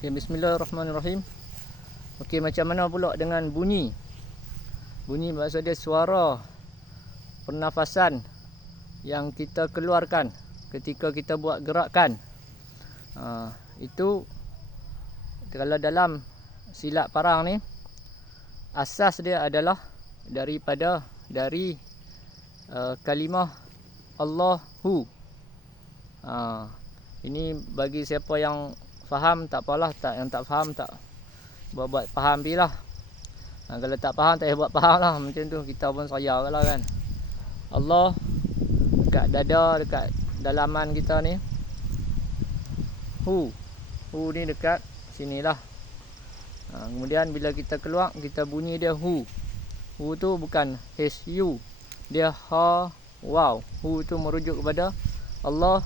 Okay, bismillahirrahmanirrahim. Okey, macam mana pula dengan bunyi? Bunyi maksud dia suara pernafasan yang kita keluarkan ketika kita buat gerakan. Itu kalau dalam silat parang ni, asas dia adalah dari kalimah Allahu. Ini bagi siapa yang faham tak apalah, yang tak faham tak buat faham lah. Kalau tak faham tak payah buat faham lah. Macam tu kita pun sayang lah kan. Allah dekat dada, dekat dalaman kita ni. Hu ni dekat sini lah. Kemudian bila kita keluar, kita bunyi dia hu. Hu tu bukan H-U, dia ha waw. Hu tu merujuk kepada Allah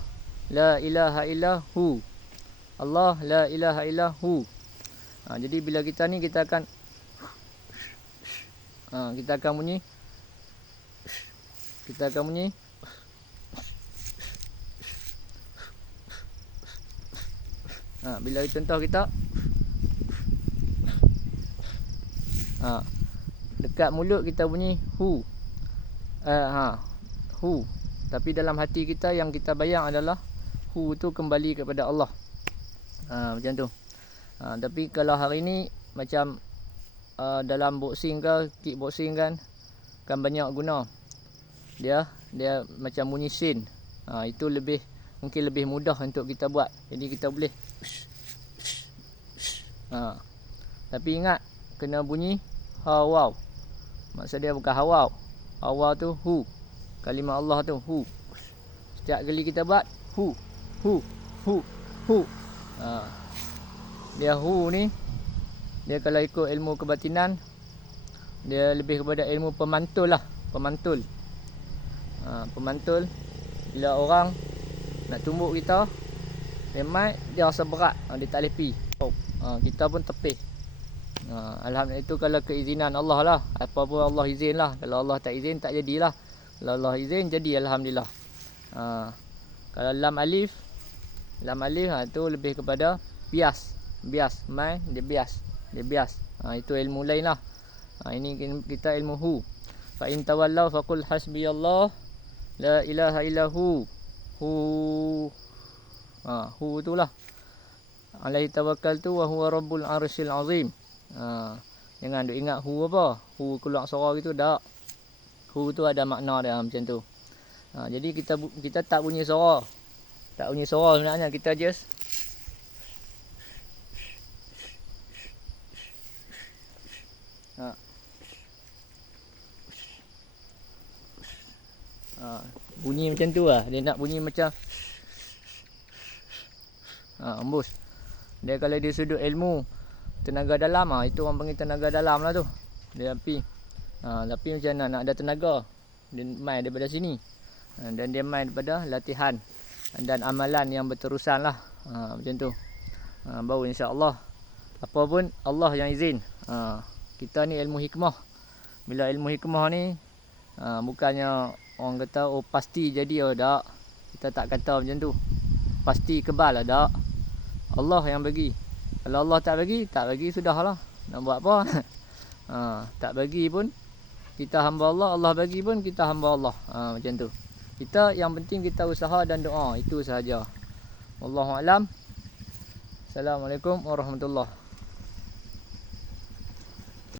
la ilaha illa hu. Allah la ilaha illa hu. Jadi bila kita ni, kita akan bunyi. Kita akan bunyi. Bila contoh kita dekat mulut kita bunyi hu. Hu. Tapi dalam hati kita yang kita bayang adalah hu tu kembali kepada Allah. Macam tu. Tapi kalau hari ni macam dalam boxing ke, kickboxing kan banyak guna. Dia macam bunyi sin. Itu mungkin lebih mudah untuk kita buat. Jadi kita boleh. Tapi ingat, kena bunyi ha waw. Maksud dia bukan ha waw. Ha waw tu hu. Kalimah Allah tu hu. Setiap kali kita buat hu. Dia hu ni, dia kalau ikut ilmu kebatinan, dia lebih kepada ilmu pemantul lah. Pemantul. Bila orang nak tumbuk kita, dia rasa berat, dia tak boleh pi. Kita pun tepih. Alhamdulillah, itu kalau keizinan Allah lah. Apa pun Allah izin lah. Kalau Allah tak izin, tak jadilah. Kalau Allah izin, jadi alhamdulillah. Kalau lam alif tu lebih kepada bias. Dia bias. Itu ilmu lain lah. Ini kita ilmu hu. Fa in tawallaw faqul hasbiyallah la ilaha illa hu. Hu itulah. Alaihi tawakkaltu wa huwa rabbul arsyil azim. Jangan duk ingat hu apa. Hu keluar suara gitu tak. Hu tu ada makna dia macam tu. Jadi kita tak bunyi suara. Tak bunyi suara sebenarnya, kita just bunyi macam tu lah. Dia nak bunyi macam embus. Dia kalau dia sudut ilmu tenaga dalam, itu orang panggil tenaga dalam lah tu. Dia tapi macam mana nak ada tenaga, dia main daripada sini. Dan dia main daripada latihan dan amalan yang berterusan lah. Macam tu. Baru insya-Allah. Apa pun Allah yang izin. Kita ni ilmu hikmah. Bila ilmu hikmah ni bukannya orang kata pasti jadi tak. Kita tak kata macam tu. Pasti kebal lah tak. Allah yang bagi. Kalau Allah tak bagi sudahlah. Nak buat apa? Tak bagi pun kita hamba Allah, Allah bagi pun kita hamba Allah. Macam tu. Kita yang penting kita usaha dan doa, itu sahaja. Wallahu alam. Assalamualaikum warahmatullahi